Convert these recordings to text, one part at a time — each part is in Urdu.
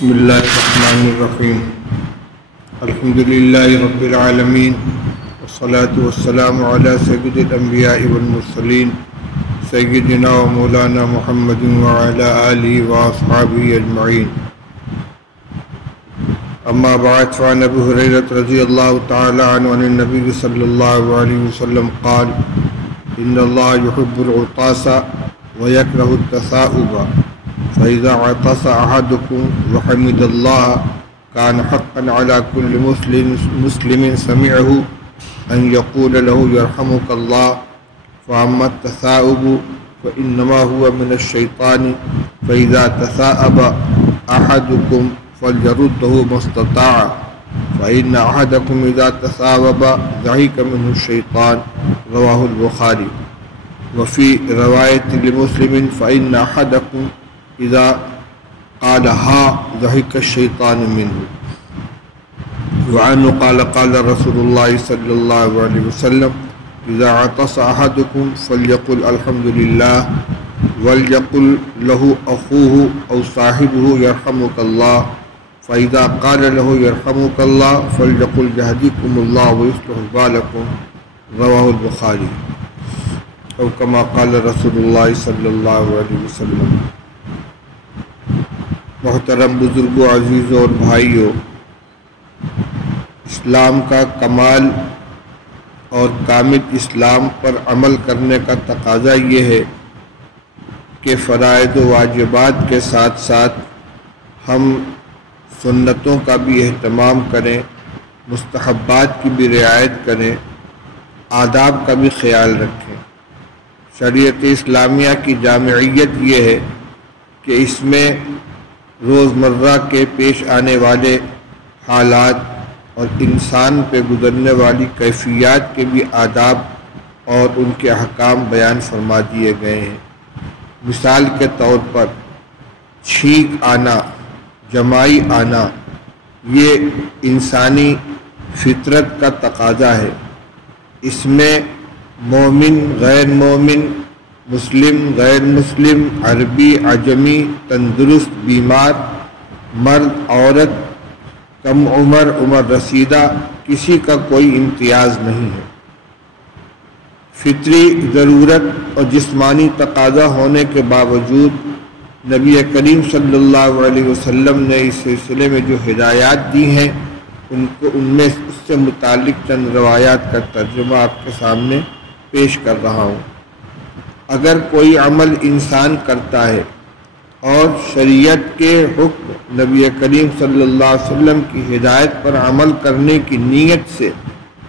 بسم اللہ الرحمن الرحیم الحمد للہ رب العالمین والصلاة والسلام علی سید الانبیاء والمرسلین سیدنا و مولانا محمد وعلی آلہ واصحابہ اجمعین اما بعد فعن ابی ہریرہ رضی اللہ تعالی عنہ عن النبی صلی اللہ علیہ وسلم قال ان اللہ يحب العطاس ويكره التثاؤب فإذا عطس أحدكم وحمد الله كان حقا على كل مسلم سمعه أن يقول له يرحمك الله فأما التثاؤب فإنما هو من الشيطان فإذا تثاءب أحدكم فليرده ما استطاع فإن أحدكم إذا تثاءب ضحك منه الشيطان رواه البخاري وفي رواية لمسلم فإن أحدكم اذا قال ها ضحك الشيطان منه وعنه قال قال رسول الله صلى الله عليه وسلم اذا عطس احدكم فليقل الحمد لله وليقل له اخوه او صاحبه يرحمك الله فاذا قال له يرحمك الله فليقل يهديكم الله ويصلح بالكم رواه البخاري او كما قال رسول الله صلى الله عليه وسلم۔ محترم بزرگوں، عزیزوں اور بھائیوں، اسلام کا کمال اور کامل اسلام پر عمل کرنے کا تقاضا یہ ہے کہ فرائض و واجبات کے ساتھ ساتھ ہم سنتوں کا بھی اہتمام کریں، مستحبات کی بھی رعایت کریں، آداب کا بھی خیال رکھیں۔ شریعت اسلامیہ کی جامعیت یہ ہے کہ اس میں روزمرہ کے پیش آنے والے حالات اور انسان پہ گزرنے والی کیفیات کے بھی آداب اور ان کے احکام بیان فرما دیے گئے ہیں۔ مثال کے طور پر چھینک آنا، جمائی آنا، یہ انسانی فطرت کا تقاضا ہے۔ اس میں مومن، غیر مومن، مسلم، غیر مسلم، عربی، عجمی، تندرست، بیمار، مرد، عورت، کم عمر، عمر رسیدہ، کسی کا کوئی امتیاز نہیں ہے۔ فطری ضرورت اور جسمانی تقاضا ہونے کے باوجود نبی کریم صلی اللہ علیہ وسلم نے اس سلسلے میں جو ہدایات دی ہیں ان میں اس سے متعلق چند روایات کا ترجمہ آپ کے سامنے پیش کر رہا ہوں۔ اگر کوئی عمل انسان کرتا ہے اور شریعت کے حکم، نبی کریم صلی اللہ علیہ وسلم کی ہدایت پر عمل کرنے کی نیت سے،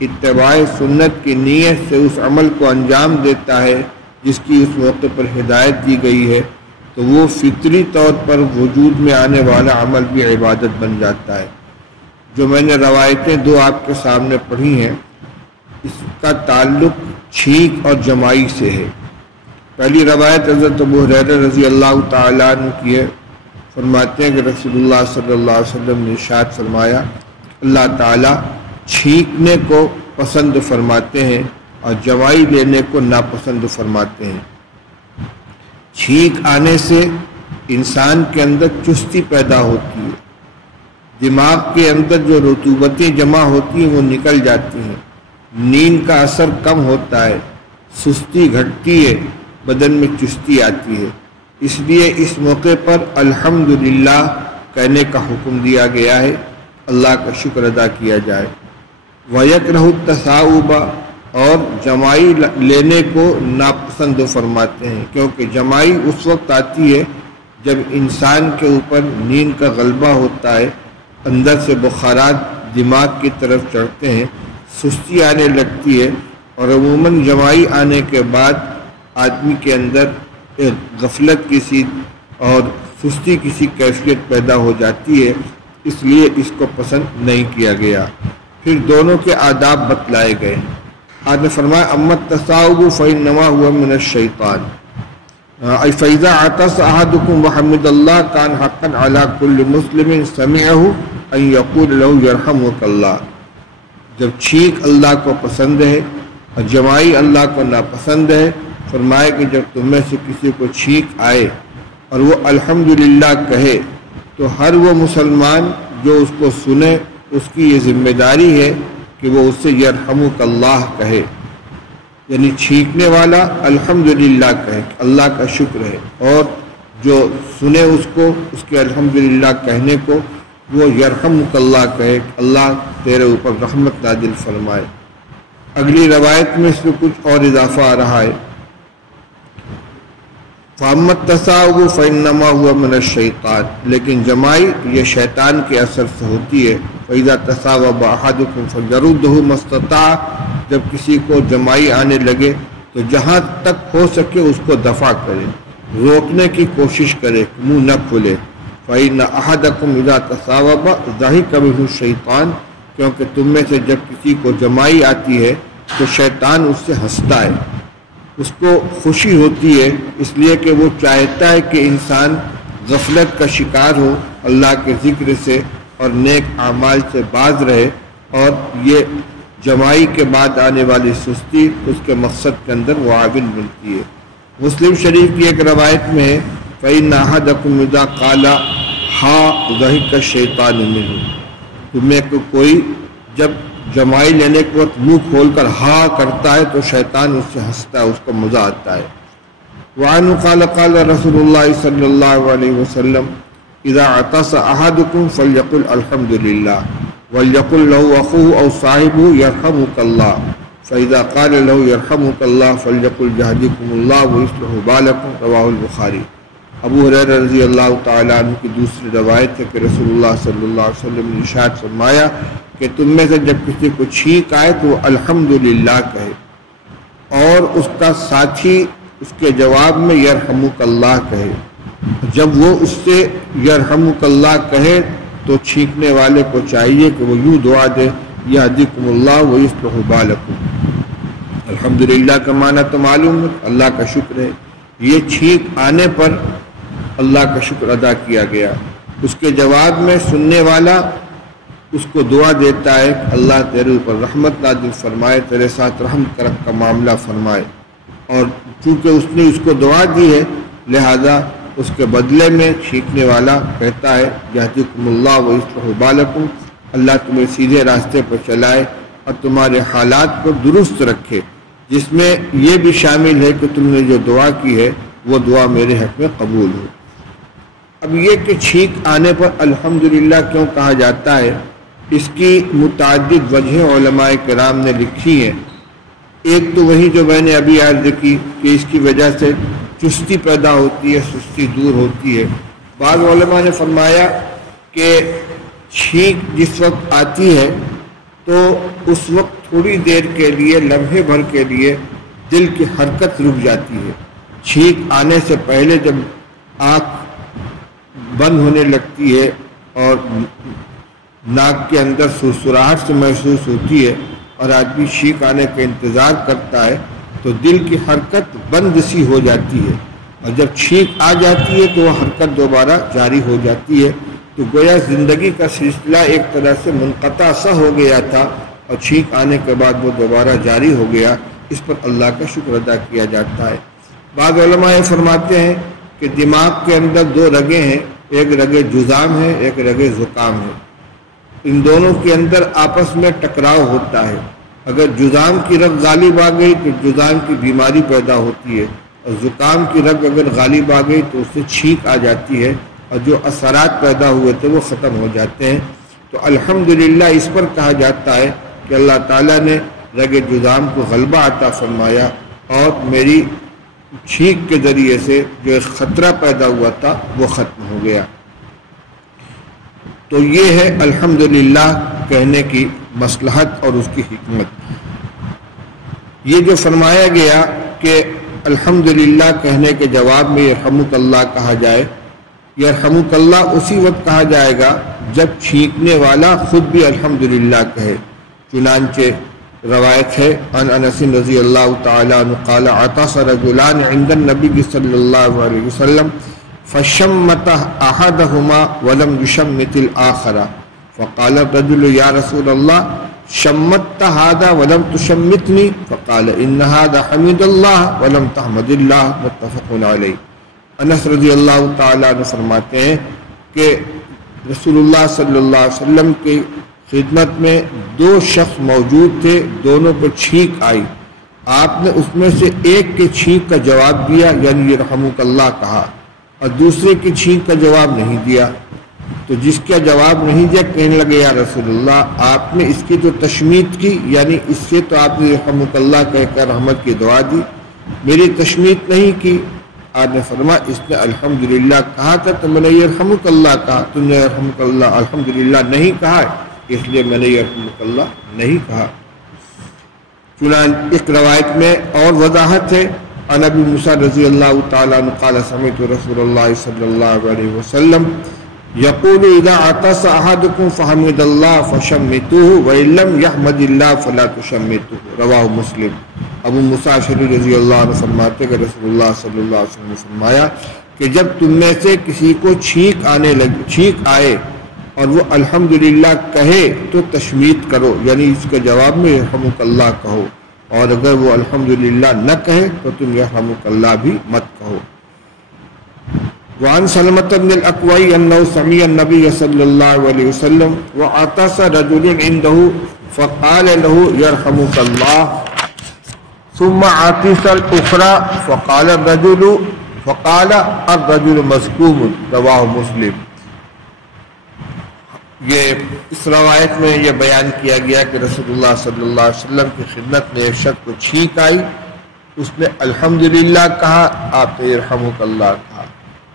اتباع سنت کی نیت سے اس عمل کو انجام دیتا ہے جس کی اس موقع پر ہدایت دی گئی ہے، تو وہ فطری طور پر وجود میں آنے والا عمل بھی عبادت بن جاتا ہے۔ جو میں نے روایتیں دو آپ کے سامنے پڑھی ہیں، اس کا تعلق چھینک اور جمائی سے ہے۔ پہلی روایت حضرت ابو ہریرہ رضی اللہ تعالیٰ عنہ کی ہے۔ فرماتے ہیں کہ رسول اللہ صلی اللہ علیہ وسلم نے ارشاد فرمایا، اللہ تعالیٰ چھینکنے کو پسند فرماتے ہیں اور جمائی لینے کو ناپسند فرماتے ہیں۔ چھینک آنے سے انسان کے اندر چستی پیدا ہوتی ہے، دماغ کے اندر جو رطوبتیں جمع ہوتی ہیں وہ نکل جاتی ہیں، نیند کا اثر کم ہوتا ہے، سستی گھٹتی ہے، بدن میں چستی آتی ہے۔ اس لیے اس موقع پر الحمدللہ کہنے کا حکم دیا گیا ہے، اللہ کا شکر ادا کیا جائے۔ وَيَكْرَهُ التَّثَاؤُبَ، اور جمائی لینے کو ناپسند فرماتے ہیں، کیونکہ جمائی اس وقت آتی ہے جب انسان کے اوپر نیند کا غلبہ ہوتا ہے، اندر سے بخارات دماغ کی طرف چڑھتے ہیں، سستی آنے لگتی ہے، اور عموماً جمائی آنے کے بعد آدمی کے اندر غفلت کسی اور سستی کسی کیفیت پیدا ہو جاتی ہے، اس لیے اس کو پسند نہیں کیا گیا۔ پھر دونوں کے آداب بتلائے گئے۔ آپ نے فرمایا اما التثاؤب فإنما هو من الشیطان فإذا عطس أحدكم وحمد الله كان حقا على كل مسلم سمعه أن يقول له يرحمك الله۔ جب چھینک اللہ کو پسند ہے اور جمائی اللہ کو ناپسند ہے، فرمائے کہ جب تم میں سے کسی کو چھینک آئے اور وہ الحمدللہ کہے تو ہر وہ مسلمان جو اس کو سنے اس کی یہ ذمہ داری ہے کہ وہ اس سے یرحمک اللہ کہے، یعنی چھینکنے والا الحمدللہ کہے، اللہ کا شکر ہے، اور جو سنے اس کو اس کے الحمدللہ کہنے کو وہ یرحمک اللہ کہے، اللہ تیرے اوپر رحمت نازل فرمائے۔ اگلی روایت میں اس میں کچھ اور اضافہ آ رہا ہے، فَأَمَّا التَّثَاؤُبُ فَإِنَّمَا هُوَ مِنَ الشَّيْطَانِ، لیکن جمائی یہ شیطان کے اثر سے ہوتی ہے۔ فَإِذَا تَثَاوَبَ أَحَدُكُمْ فَلْيَرُدَّهُ مَا اسْتَطَاعَ، جب کسی کو جمائی آنے لگے تو جہاں تک ہو سکے اس کو دفع کرے، روکنے کی کوشش کرے، منہ نہ کھلے۔ فَإِنَّ أَحَدَكُمْ إِذَا تَثَاوَبَ ضَحِكَ بِهُ الشَّيْطَانُ، کیونکہ تم میں سے جب کسی کو جمائی آتی ہے تو شیطان اس سے ہنستا ہے، اس کو خوشی ہوتی ہے، اس لیے کہ وہ چاہتا ہے کہ انسان غفلت کا شکار ہو، اللہ کے ذکر سے اور نیک اعمال سے باز رہے، اور یہ جمائی کے بعد آنے والی سستی اس کے مقصد کے اندر وہ عامل ملتی ہے۔ مسلم شریف کی ایک روایت میں ہے فَإِنَّ أَحَدَكُمْ إِذَا قَالَ ہَا ضَحِكَ الشَّيْطَانُ مِنْهُ، تمہیں کوئی جب جمائی لینے کے وقت منہ کھول کر ہا کرتا ہے تو شیطان اس سے ہنستا ہے، اس کو مزہ آتا ہے۔ وعنہ قال قال رسول اللہ صلی اللہ علیہ وسلم اذا عطس احدکم فلیقل الحمد للہ ولیقل له اخوه او صاحبه یرحمک اللہ فاذا قال له یرحمک اللہ فلیقل یهدیکم اللہ ویصلح بالکم، رواہ البخاری۔ ابو ہریرہ رضی اللہ تعالیٰ عنہ کی دوسری روایت ہے کہ رسول اللہ صلی اللہ علیہ وسلم نے ارشاد فرمایا کہ تم میں سے جب کسی کو چھینک آئے تو وہ الحمدللہ کہے، اور اس کا ساتھی اس کے جواب میں یرحمک اللہ کہے۔ جب وہ اس سے یرحمک اللہ کہے تو چھینکنے والے کو چاہیے کہ وہ یوں دعا دے یہدیکم اللہ ویصلح بالکم۔ الحمدللہ کا معنی تو معلوم ہے، اللہ کا شکر ہے۔ یہ چھینک آنے پر اللہ کا شکر ادا کیا گیا، اس کے جواب میں سننے والا اس کو دعا دیتا ہے کہ اللہ تیرے اوپر رحمت نازل فرمائے، تیرے ساتھ رحم کرم کا معاملہ فرمائے، اور چونکہ اس نے اس کو دعا دی ہے لہذا اس کے بدلے میں چھینکنے والا کہتا ہے یہدیکم اللہ ویصلح بالکم، اللہ تمہیں سیدھے راستے پر چلائے اور تمہارے حالات کو درست رکھے، جس میں یہ بھی شامل ہے کہ تم نے جو دعا کی ہے وہ دعا میرے حق میں قبول ہو۔ اب یہ کہ چھینک آنے پر الحمدللہ کیوں کہا جاتا ہے، اس کی متعدد وجہیں علماء کرام نے لکھی ہیں۔ ایک تو وہی جو میں نے ابھی عرض کی کہ اس کی وجہ سے چستی پیدا ہوتی ہے، سستی دور ہوتی ہے۔ بعض علماء نے فرمایا کہ چھینک جس وقت آتی ہے تو اس وقت تھوڑی دیر کے لیے، لمحے بھر کے لیے دل کی حرکت رک جاتی ہے۔ چھینک آنے سے پہلے جب آنکھ بند ہونے لگتی ہے اور ناک کے اندر سرسراہٹ سے محسوس ہوتی ہے اور آدمی چھینک آنے کا انتظار کرتا ہے تو دل کی حرکت بند سی ہو جاتی ہے، اور جب چھینک آ جاتی ہے تو وہ حرکت دوبارہ جاری ہو جاتی ہے، تو گویا زندگی کا سلسلہ ایک طرح سے منقطع سا ہو گیا تھا اور چھینک آنے کے بعد وہ دوبارہ جاری ہو گیا۔ اس پر اللہ کا شکر ادا کیا جاتا ہے۔ بعض علماء فرماتے ہیں کہ دماغ کے اندر دو رگیں ہیں، ایک رگ جذام ہے، ایک رگ زکام ہے۔ ان دونوں کے اندر آپس میں ٹکراؤ ہوتا ہے، اگر جذام کی رگ غالب آ گئی تو جذام کی بیماری پیدا ہوتی ہے، اور زکام کی رگ اگر غالب آ گئی تو اس سے چھینک آ جاتی ہے اور جو اثرات پیدا ہوئے تھے وہ ختم ہو جاتے ہیں۔ تو الحمدللہ اس پر کہا جاتا ہے کہ اللہ تعالیٰ نے رگ جذام کو غلبہ عطا فرمایا اور میری چھینک کے ذریعے سے جو ایک خطرہ پیدا ہوا تھا وہ ختم ہو گیا۔ تو یہ ہے الحمدللہ کہنے کی مصلحت اور اس کی حکمت۔ یہ جو فرمایا گیا کہ الحمدللہ کہنے کے جواب میں یرحمک اللہ کہا جائے، یرحمک اللہ اسی وقت کہا جائے گا جب چھینکنے والا خود بھی الحمدللہ کہے۔ چنانچہ روایت ہے عن انس رضی اللہ تعالیٰ عنہ قال عطس رجلان عند النبی صلی اللہ علیہ وسلم فشمت احدهما ولم يشمت الاخر فقال الرجل یا رسول اللہ شمت هذا ولم تشمتنی فقال ان هذا حمد اللہ ولم تحمد اللہ، متفق علیہ۔ انس رضی اللہ تعالیٰ عنہ فرماتے ہیں کہ رسول اللہ صلی اللہ علیہ وسلم کی خدمت میں دو شخص موجود تھے، دونوں کو چھینک آئی، آپ نے اس میں سے ایک کے چھینک کا جواب دیا یعنی یرحمک اللہ کہا، اور دوسرے کی چھینک کا جواب نہیں دیا۔ تو جس کا جواب نہیں دیا کہنے لگے یا رسول اللہ آپ نے اس کی تو تشمیت کی، یعنی اس سے تو آپ نے یرحمک اللہ کہہ کر رحمت کی دعا دی، میری تشمیت نہیں کی۔ آپ نے فرمایا اس نے الحمدللہ کہا تھا تو میں نے یرحمک اللہ کہا، تم نے یرحمک اللہ الحمدللہ نہیں کہا اس لیے میں نے یرحمک اللہ نہیں کہا۔ چنانچہ ایک روایت میں اور وضاحت ہے، عن ابی موسیٰ رضی اللہ تعالیٰ عنہ قال سمعت رسول اللہ صلی اللہ علیہ وسلم یقول اذا عطس احدکم فحمد اللہ فشمتوه وان لم يحمد اللہ فلا تشمتوه، رواہ مسلم۔ ابو موسیٰ اشعری رضی اللہ عنہ فرماتے کہ رسول اللہ صلی اللہ علیہ وسلم نے فرمایا کہ جب تم میں سے کسی کو چھینک آئے اور وہ الحمدللہ کہے تو تشمیت کرو، یعنی اس کے جواب میں یرحمک اللہ کہو، اور اگر وہ الحمدللہ نہ کہے تو تم یرحمک اللہ بھی مت کہو۔ وعن سلمة بن الأكوع أنه سمع النبي صلى الله عليه وسلم وعطس رجل عنده فقال له يرحمك الله ثم عطس الأخرى فقال الرجل مسكوم، رواہ مسلم۔ یہ اس روایت میں یہ بیان کیا گیا کہ رسول اللہ صلی اللہ علیہ وسلم کی خدمت میں ایک شخص کو چھینک آئی، اس نے الحمدللہ کہا، آپ نے یرحمک اللہ کہا،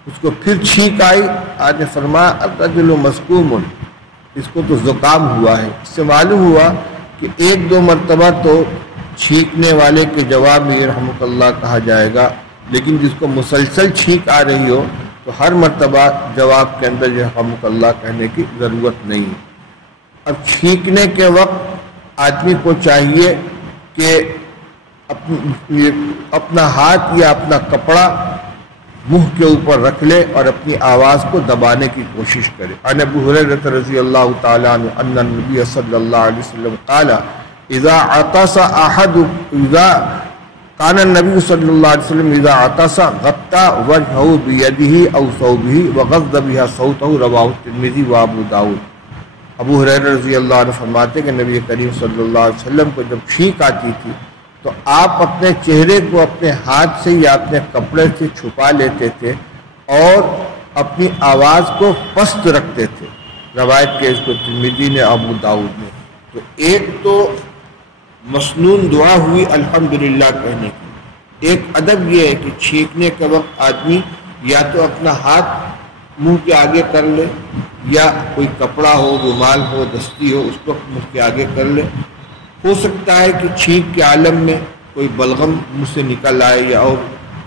اس کو پھر چھینک آئی، آپ نے فرمایا الرجل مسکوم، اس کو تو زکام ہوا ہے۔ اس سے معلوم ہوا کہ ایک دو مرتبہ تو چھینکنے والے کے جواب میں یرحمک اللہ کہا جائے گا، لیکن جس کو مسلسل چھینک آ رہی ہو تو ہر مرتبہ جواب کے اندر یرحمک اللہ کہنے کی ضرورت نہیں۔ اب چھینکنے کے وقت آدمی کو چاہیے کہ اپنا ہاتھ یا اپنا کپڑا منہ کے اوپر رکھ لے اور اپنی آواز کو دبانے کی کوشش کرے۔ عن ابی ہریرہ رضی اللہ تعالیٰ عنہ ان النبی صلی اللہ علیہ وسلم قال اذا عطس احد كان النبي صلی اللہ علیہ وسلم اذا عطس غطى وجهه بيده او ثوبه وغض بها صوته، رواہ الترمذی و ابو داؤد۔ ابو ہریرہ رضی اللہ عنہ فرماتے کہ نبی کریم صلی اللہ علیہ وسلم کو جب چھینک آتی تھی تو آپ اپنے چہرے کو اپنے ہاتھ سے یا اپنے کپڑے سے چھپا لیتے تھے اور اپنی آواز کو پست رکھتے تھے، روایت کے اس کو ترمذی نے، ابو داؤد نے۔ تو ایک تو مسنون دعا ہوئی الحمدللہ کہنے کی، ایک ادب یہ ہے کہ چھینکنے کے وقت آدمی یا تو اپنا ہاتھ منہ کے آگے کر لے یا کوئی کپڑا ہو، رومال ہو، دستی ہو، اس کو منہ کے آگے کر لے۔ ہو سکتا ہے کہ چھینک کے عالم میں کوئی بلغم منہ سے نکل آئے یا اور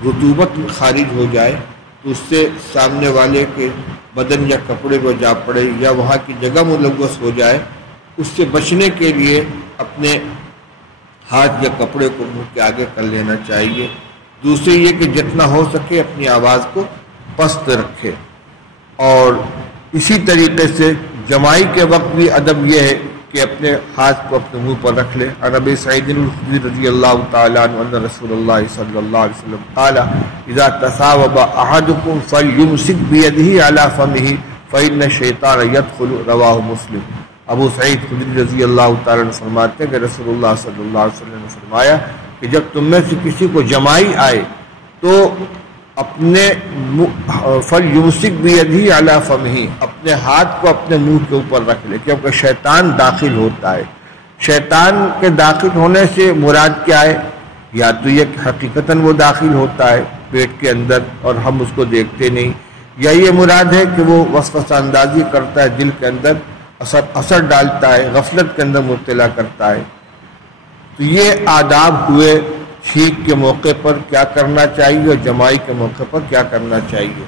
رطوبت خارج ہو جائے تو اس سے سامنے والے کے بدن یا کپڑے پر جا پڑے یا وہاں کی جگہ ملوث ہو جائے، اس سے بچنے کے لیے اپنے ہاتھ یا کپڑے کو منہ کے آگے کر لینا چاہیے۔ دوسرے یہ کہ جتنا ہو سکے اپنی آواز کو پست رکھے، اور اسی طریقے سے جمائی کے وقت بھی ادب یہ ہے کہ اپنے ہاتھ کو اپنے منہ پر رکھ لے۔ عن ابی سعید الخدری رضی اللہ تعالیٰ عنہ ان رسول اللہ صلی اللہ علیہ وسلم قال اذا تصاوب احدکم فلیمسک بیدہ علی فمہ فإن الشیطان یدخل، رواہ مسلم۔ ابو سعید خدری رضی اللہ تعالیٰ عنہ فرماتے ہیں کہ رسول اللہ صلی اللہ علیہ وسلم نے فرمایا کہ جب تم میں سے کسی کو جمائی آئے تو اپنے فلیمسک بیدہ علی فمہ، اپنے ہاتھ کو اپنے منہ کے اوپر رکھ لے، کیونکہ شیطان داخل ہوتا ہے۔ شیطان کے داخل ہونے سے مراد کیا ہے؟ یا تو یہ کہ حقیقتاً وہ داخل ہوتا ہے پیٹ کے اندر اور ہم اس کو دیکھتے نہیں، یا یہ مراد ہے کہ وہ وسوسہ اندازی کرتا ہے، دل کے اندر اثر ڈالتا ہے، غفلت کے اندر مبتلا کرتا ہے۔ تو یہ آداب ہوئے چھینک کے موقع پر کیا کرنا چاہیے اور جمائی کے موقع پر کیا کرنا چاہیے،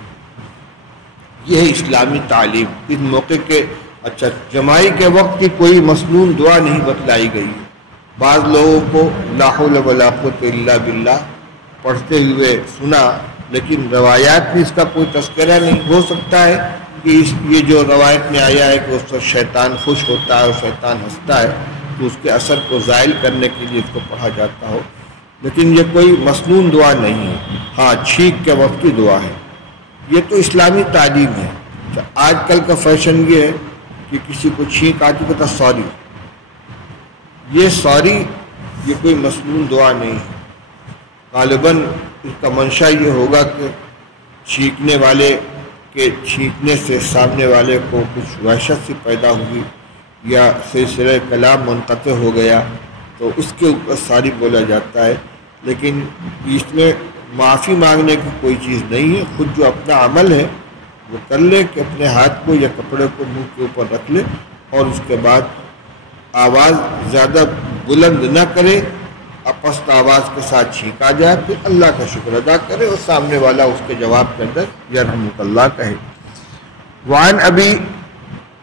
یہ ہے اسلامی تعلیم۔ اس موقع کے اچھا جمائی کے وقت کی کوئی مسنون دعا نہیں بتلائی گئی ہے۔ بعض لوگوں کو لا حول ولا قوت الا باللہ پڑھتے ہوئے سنا، لیکن روایات میں اس کا کوئی تذکرہ نہیں۔ ہو سکتا ہے کہ یہ جو روایت میں آیا ہے کہ اس پر شیطان خوش ہوتا ہے اور شیطان ہنستا ہے تو اس کے اثر کو زائل کرنے کے لیے اس کو پڑھا جاتا ہو، لیکن یہ کوئی مسنون دعا نہیں ہے۔ ہاں چھینک کے وقت کی دعا ہے، یہ تو اسلامی تعلیم ہے۔ آج کل کا فیشن یہ ہے کہ کسی کو چھینک آتی کہتا سوری. یہ سوری یہ کوئی مسنون دعا نہیں ہے. غالباً اس کا منشا یہ ہوگا کہ چھینکنے والے کے چھینکنے سے سامنے والے کو کچھ وحشت سی پیدا ہوئی یا سلسلہ کلام منقطع ہو گیا تو اس کے اوپر سوری بولا جاتا ہے. لیکن اس میں معافی مانگنے کی کوئی چیز نہیں ہے. خود جو اپنا عمل ہے وہ کر لے کہ اپنے ہاتھ کو یا کپڑے کو منہ کے اوپر رکھ لے اور اس کے بعد آواز زیادہ بلند نہ کرے, پست آواز کے ساتھ چھینکا جائے, پھر اللہ کا شکر ادا کرے اور سامنے والا اس کے جواب کے اندر یرحمک اللہ کہے. وعن ابی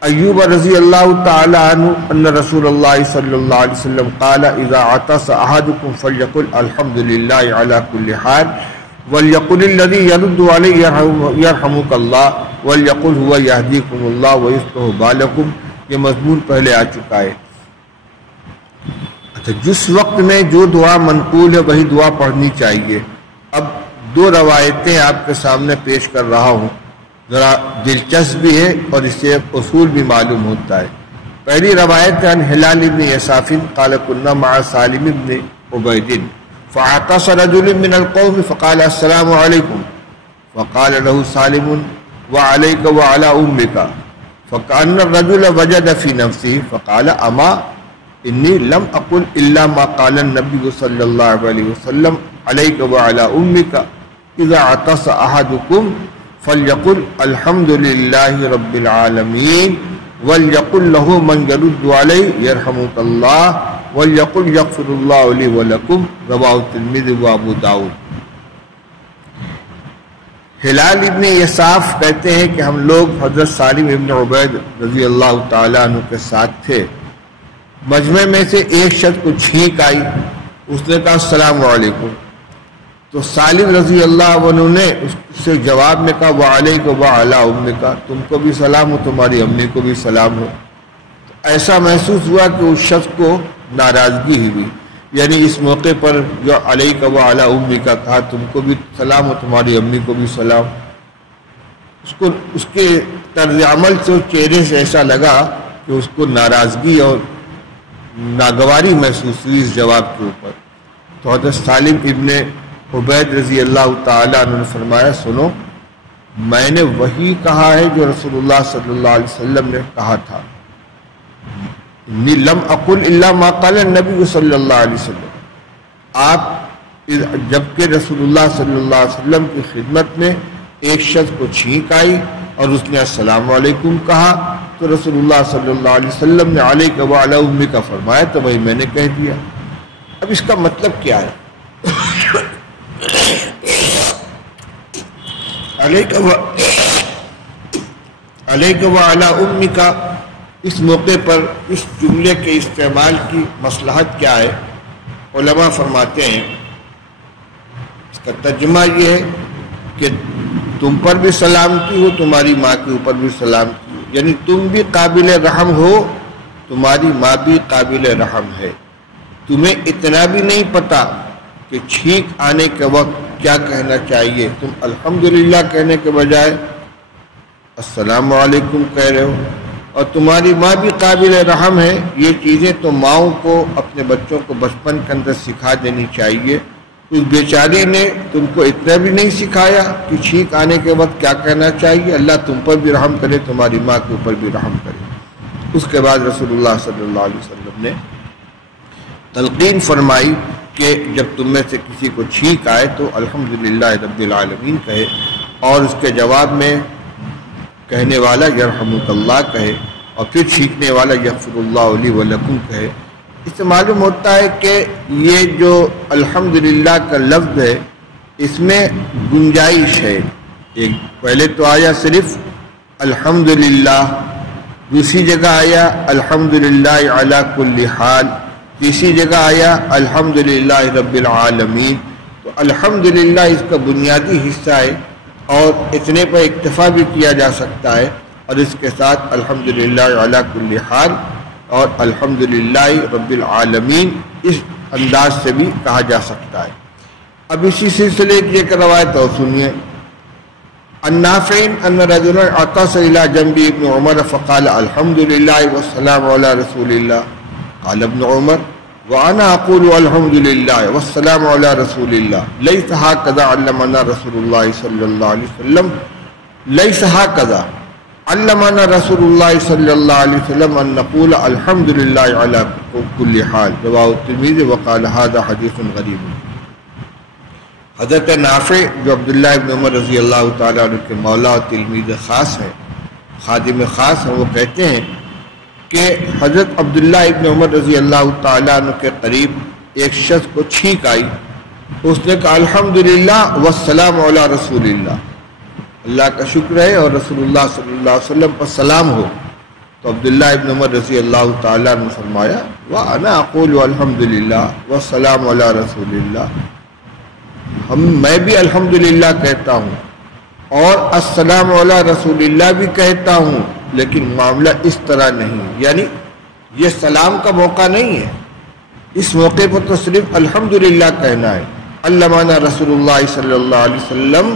ایوب رضی اللہ تعالی عنہ ان رسول اللہ صلی اللہ علیہ وسلم قال اذا عطس احدکم فلیقل الحمد للہ علی کل حال ولیقل الذی یرد علیہ یرحمک اللہ ولیقل هو یہدیکم اللہ ویصلح بالکم. یہ مضمون پہلے آ چکا ہے. اچھا, جس وقت میں جو دعا منقول ہے وہی دعا پڑھنی چاہیے. اب دو روایتیں آپ کے سامنے پیش کر رہا ہوں, ذرا دلچسپ بھی ہے اور اس سے اصول بھی معلوم ہوتا ہے. پہلی روایت عن ہلال بن یساف قال كنا مع سالم بن عبید فعطس رجل من القوم فقال السلام علیکم فقال له سالم وعليك وعلى امك فكأن الرجل وجد في نفسه فقال اما انی لم اقل الا ما قال النبي صلی اللہ علیہ وسلم علیک وعلی امک اذا عطس احدکم فلیقل الحمد للہ رب العالمین ولیقل له من يرد علی یرحمک اللہ ولیقل یغفر اللہ لی ولکم. رواه الترمذی و ابو داؤد. ہلال ابن یساف کہتے ہیں کہ ہم لوگ حضرت سالم ابن عبید رضی اللہ تعالیٰ عنہ کے ساتھ تھے. مجمع میں سے ایک شخص کو چھینک آئی, اس نے کہا السلام علیکم, تو سالم رضی اللہ عنہ نے اس سے جواب میں کہا وعلیک وعلی امک, تم کو بھی سلام ہو تمہاری امی کو بھی سلام ہو. تو ایسا محسوس ہوا کہ اس شخص کو ناراضگی ہوئی, یعنی اس موقع پر جو علیک وعلی امک کہا تم کو بھی سلام ہو تمہاری امی کو بھی سلام, اس کے طرز عمل سے اس چہرے سے ایسا لگا کہ اس کو ناراضگی اور ناگواری محسوس ہوئی اس جواب کے اوپر. تو حضرت سالم ابن عبید رضی اللہ تعالیٰ عنہ نے فرمایا سنو, میں نے وہی کہا ہے جو رسول اللہ صلی اللہ علیہ وسلم نے کہا تھا. انی لم اقل الا ما قال النبی صلی اللہ علیہ وسلم. آپ جبکہ رسول اللہ صلی اللہ علیہ وسلم کی خدمت میں ایک شخص کو چھینک آئی اور اس نے السلام علیکم کہا تو رسول اللہ صلی اللہ علیہ وسلم نے علیک وعلی امک کا فرمایا تو وہی میں نے کہہ دیا. اب اس کا مطلب کیا ہے؟ علیک وعلی امک, اس موقع پر اس جملے کے استعمال کی مصلحت کیا ہے؟ علماء فرماتے ہیں اس کا ترجمہ یہ ہے کہ تم پر بھی سلامتی ہو, تمہاری ماں کے اوپر بھی سلامتی ہو, یعنی تم بھی قابل رحم ہو, تمہاری ماں بھی قابل رحم ہے. تمہیں اتنا بھی نہیں پتا کہ چھینک آنے کے وقت کیا کہنا چاہیے, تم الحمدللہ کہنے کے بجائے السلام علیکم کہہ رہے ہو, اور تمہاری ماں بھی قابل رحم ہے. یہ چیزیں تو ماؤں کو اپنے بچوں کو بچپن کے اندر سکھا دینی چاہیے. اس بیچاری نے تم کو اتنا بھی نہیں سکھایا کہ چھینک آنے کے وقت کیا کہنا چاہیے. اللہ تم پر بھی رحم کرے, تمہاری ماں کے اوپر بھی رحم کرے. اس کے بعد رسول اللہ صلی اللہ علیہ وسلم نے تلقین فرمائی کہ جب تم میں سے کسی کو چھینک آئے تو الحمدللہ رب العالمین کہے, اور اس کے جواب میں کہنے والا یرحمک اللہ کہے, اور پھر چھینکنے والا یغفر اللہ لی ولکم کہے. اس سے معلوم ہوتا ہے کہ یہ جو الحمدللہ کا لفظ ہے اس میں گنجائش ہے. ایک پہلے تو آیا صرف الحمدللہ, دوسری جگہ آیا الحمدللہ علی کل حال, تیسری جگہ آیا الحمدللہ رب العالمین. تو الحمدللہ اس کا بنیادی حصہ ہے اور اتنے پر اکتفا بھی کیا جا سکتا ہے, اور اس کے ساتھ الحمدللہ علی کل حال اور الحمدللہ رب العالمین اس انداز سے بھی کہا جا سکتا ہے. اب اسی سلسلے کی ایک روایت اور سنیے. النافع ان رجلا عطس الى جنب ابن عمر فقال الحمد لله والسلام على رسول الله قال ابن عمر وانا اقول الحمد لله والسلام على رسول الله ليس هكذا علمنا رسول الله صلى الله عليه وسلم ليس هكذا علمنا رسول الله صلى الله عليه وسلم ان نقول الحمد لله على كل حال رواه الترمذي وقال هذا حديث غريب. حضرت نافع جو عبداللہ ابن عمر رضی اللہ تعالیٰ عنہ کے مولا اور تلمید خاص ہیں، خادم خاص ہیں، وہ کہتے ہیں کہ حضرت عبداللہ ابن عمر رضی اللہ تعالیٰ عنہ کے قریب ایک شخص کو چھینک آئی، اس نے کہا الحمدللہ والسلام علی رسول اللہ، اللہ کا شکر ہے اور رسول اللہ صلی اللہ علیہ وسلم پر سلام ہو. تو عبداللہ ابن عمر رضی اللہ تعالیٰ عنہ فرمایا وَأَنَا أَقُولُ الْحَمْدُلِلَّهِ وَالسَّلَامُ عَلَى رَسُولِ اللَّهِ، میں بھی الحمدللہ کہتا ہوں اور السلام علی رسول اللہ بھی کہتا ہوں، لیکن معاملہ اس طرح نہیں، یعنی یہ سلام کا موقع نہیں ہے، اس موقع پر تو صرف الحمدللہ کہنا ہے. علمنا رسول اللہ صلی اللہ علیہ وسلم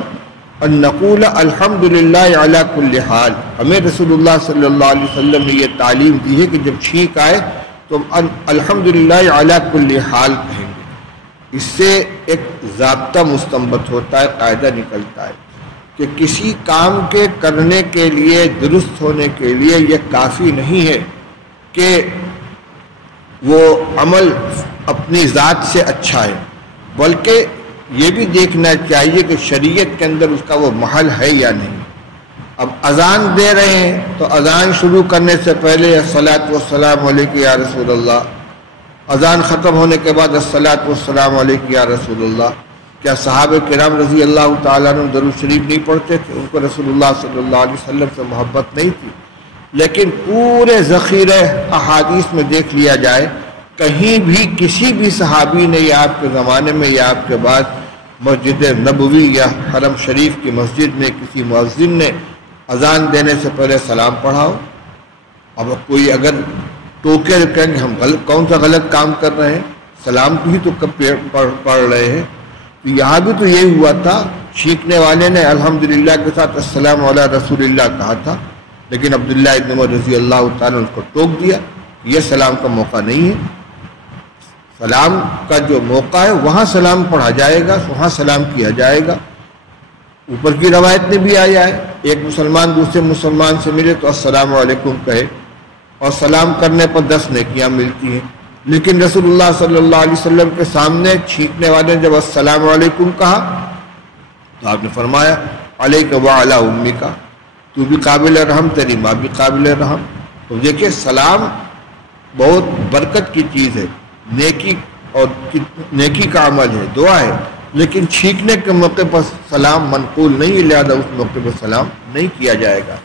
ان نقول الحمدللہ علی کل حال، ہمیں رسول اللہ صلی اللہ علیہ وسلم نے یہ تعلیم دی ہے کہ جب چھینک آئے تو الحمدللہ علی کل حال کہیں گے. اس سے ایک ضابطہ مستنبط ہوتا ہے، قاعدہ نکلتا ہے کہ کسی کام کے کرنے کے لیے، درست ہونے کے لیے یہ کافی نہیں ہے کہ وہ عمل اپنی ذات سے اچھا ہے، بلکہ یہ بھی دیکھنا چاہیے کہ شریعت کے اندر اس کا وہ محل ہے یا نہیں. اب اذان دے رہے ہیں تو اذان شروع کرنے سے پہلے الصلاۃ والسلام علیک یا رسول اللہ، اذان ختم ہونے کے بعد الصلاۃ والسلام علیک یا رسول اللہ. کیا صحابہ کرام رضی اللہ تعالیٰ عنہ درود شریف نہیں پڑھتے تھے؟ ان کو رسول اللہ صلی اللہ علیہ وسلم سے محبت نہیں تھی؟ لیکن پورے ذخیرہ احادیث میں دیکھ لیا جائے، کہیں بھی کسی بھی صحابی نے یا آپ کے زمانے میں یا آپ کے بعد مسجد نبوی یا حرم شریف کی مسجد میں کسی مؤذن نے اذان دینے سے پہلے سلام پڑھا ہو؟ اب کوئی اگر ٹوکے کہیں گے ہم کون سا غلط کام کر رہے ہیں، سلام ہی تو پڑھ رہے ہیں. تو یہاں بھی تو یہی ہوا تھا، چھینکنے والے نے الحمدللہ کے ساتھ السلام علی رسول اللہ کہا تھا، لیکن عبداللہ ابن عمر رضی اللہ تعالیٰ نے اس کو ٹوک دیا. یہ سلام کا موقع نہیں ہے. سلام کا جو موقع ہے وہاں سلام پڑھا جائے گا، وہاں سلام کیا جائے گا. اوپر کی روایت میں بھی آیا ہے ایک مسلمان دوسرے مسلمان سے ملے تو السلام علیکم کہے، اور سلام کرنے پر 10 نیکیاں ملتی ہیں. لیکن رسول اللہ صلی اللہ علیہ وسلم کے سامنے چھینکنے والے نے جب السلام علیکم کہا تو آپ نے فرمایا علیک وعلی امیک، تو بھی قابل رحم، تیری ماں بھی قابل رحم. تو دیکھیں سلام بہت برکت کی چیز ہے، نیکی اور نیکی کا عمل ہے، دعا ہے، لیکن چھینکنے کے موقع پر سلام منقول نہیں ہے، لہذا اس موقع پر سلام نہیں کیا جائے گا.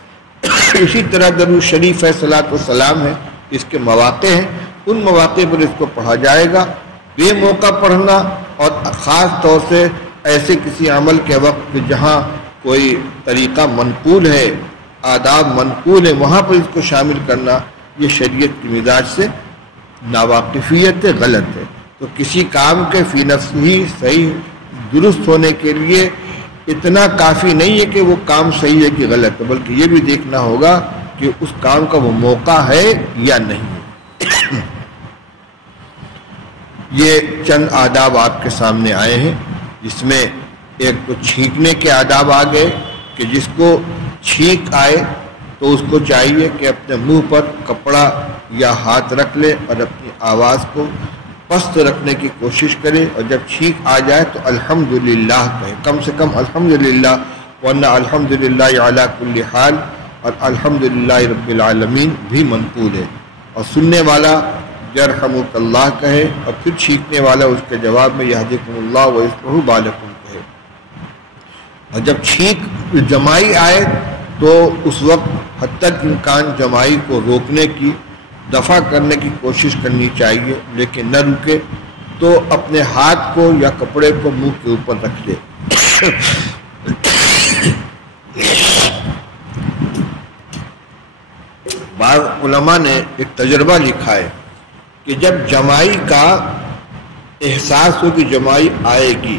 اسی طرح درود شریف ہے، صلاۃ و سلام ہے، اس کے مواقع ہیں، ان مواقع پر اس کو پڑھا جائے گا. بے موقع پڑھنا اور خاص طور سے ایسے کسی عمل کے وقت جہاں کوئی طریقہ منقول ہے، آداب منقول ہے، وہاں پر اس کو شامل کرنا یہ شریعت کی مزاج سے ناواقفیت ہے، غلط ہے. تو کسی کام کے فی نفس ہی صحیح درست ہونے کے لیے اتنا کافی نہیں ہے کہ وہ کام صحیح ہے کہ غلط ہے، بلکہ یہ بھی دیکھنا ہوگا کہ اس کام کا وہ موقع ہے یا نہیں. یہ چند آداب آپ کے سامنے آئے ہیں، جس میں ایک تو چھینکنے کے آداب آ گئے کہ جس کو چھینک آئے تو اس کو چاہیے کہ اپنے منہ پر کپڑا یا ہاتھ رکھ لے اور اپنی آواز کو پست رکھنے کی کوشش کرے، اور جب چھینک آ جائے تو الحمدللہ کہے، کم سے کم الحمدللہ، ورنہ الحمدللہ علی کل حال اور الحمدللہ رب العالمین بھی منقول ہے. اور سننے والا یرحمک اللہ کہے، اور پھر چھینکنے والا اس کے جواب میں یہدیکم اللہ ویصلح بالکم کہے. اور جب چھینک جمائی آئے تو اس وقت حد تک امکان جمائی کو روکنے کی، دفع کرنے کی کوشش کرنی چاہیے، لیکن نہ رکے تو اپنے ہاتھ کو یا کپڑے کو منہ کے اوپر رکھ لے. بعض علماء نے ایک تجربہ لکھا ہے کہ جب جمائی کا احساس ہو کہ جمائی آئے گی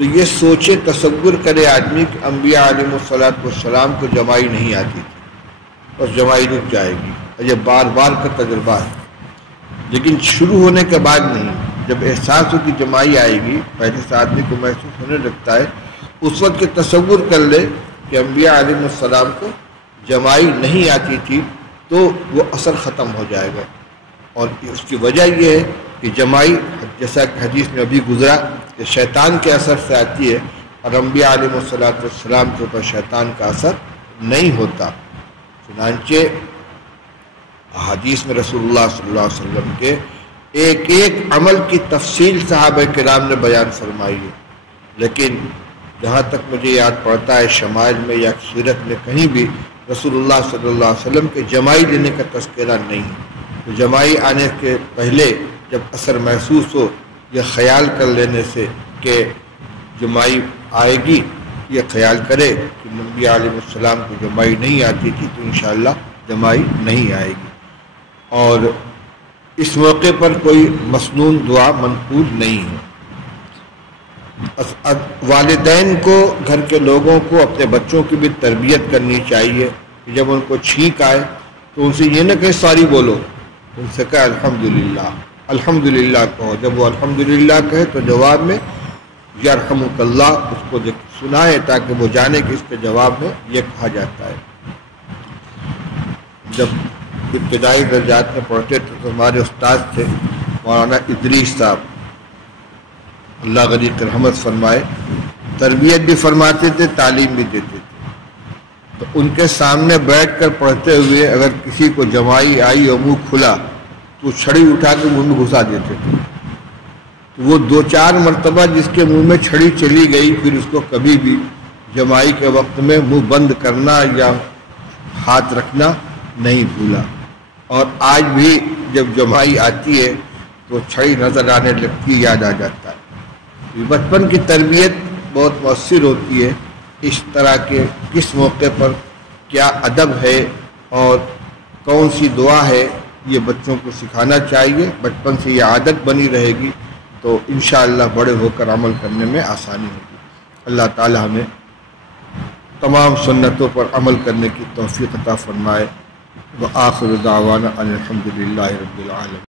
تو یہ سوچے تصور کرے آدمی کہ انبیاء علیہ السلام کو جماعی نہیں آتی تھی اور جماعی رک جائے گی، اور یہ بار بار کا تجربہ ہے، لیکن شروع ہونے کے بعد نہیں۔ جب احساس ہو کہ جماعی آئے گی، پہلے سے آدمی کو محسوس ہونے لگتا ہے، اس وقت کے تصور کر لے کہ انبیاء علیہ السلام کو جماعی نہیں آتی تھی، تو وہ اثر ختم ہو جائے گا۔ اور اس کی وجہ یہ ہے کہ جماعی، جیسا کہ حدیث میں ابھی گزرا، کہ شیطان کے اثر سے آتی ہے، اور انبیاء علیہ السلام کے اوپر شیطان کا اثر نہیں ہوتا۔ چنانچہ حدیث میں رسول اللہ صلی اللہ علیہ وسلم کے ایک ایک عمل کی تفصیل صحابہ کرام نے بیان فرمائی ہے، لیکن جہاں تک مجھے یاد پڑتا ہے شمائل میں یا سیرت میں کہیں بھی رسول اللہ صلی اللہ علیہ وسلم کے جماعی لینے کا تذکرہ نہیں ہے۔ تو جماعی آنے کے پہلے جب اثر محسوس ہو، یہ خیال کر لینے سے کہ جماعی آئے گی، یہ خیال کرے کہ نبی علیہ السلام کو جماعی نہیں آتی تھی، تو انشاءاللہ جماعی نہیں آئے گی۔ اور اس موقع پر کوئی مسنون دعا منقول نہیں ہے۔ والدین کو، گھر کے لوگوں کو اپنے بچوں کی بھی تربیت کرنی چاہیے کہ جب ان کو چھینک آئے تو ان سے یہ نہ کہ سوری بولو، ان سے کہا الحمدللہ، الحمدللہ کہو۔ جب وہ الحمدللہ کہے تو جواب میں یرحمک اللہ اس کو سنائے، تاکہ وہ جانے کہ اس کے جواب میں یہ کہا جاتا ہے۔ جب ابتدائی درجات میں پڑھتے تھے تو ہمارے استاد تھے مولانا ادریس صاحب، اللہ غریق رحمت فرمائے، تربیت بھی فرماتے تھے، تعلیم بھی دیتے تھے۔ تو ان کے سامنے بیٹھ کر پڑھتے ہوئے اگر کسی کو جماعی آئی اور منہ کھلا تو چھڑی اٹھا کے منہ میں گھسا دیتے تھے۔ تو وہ 2-4 مرتبہ جس کے منہ میں چھڑی چلی گئی، پھر اس کو کبھی بھی جماعی کے وقت میں منہ بند کرنا یا ہاتھ رکھنا نہیں بھولا۔ اور آج بھی جب جماعی آتی ہے تو چھڑی نظر آنے لگتی ہے، یاد آ جاتا ہے۔ بچپن کی تربیت بہت مؤثر ہوتی ہے، اس طرح کے کس موقع پر کیا ادب ہے اور کون سی دعا ہے، یہ بچوں کو سکھانا چاہیے۔ بچپن سے یہ عادت بنی رہے گی تو انشاءاللہ بڑے ہو کر عمل کرنے میں آسانی ہوگی۔ اللہ تعالی ہمیں تمام سنتوں پر عمل کرنے کی توفیق عطا فرمائے۔ وآخر دعوانا ان الحمد للہ رب العالمین۔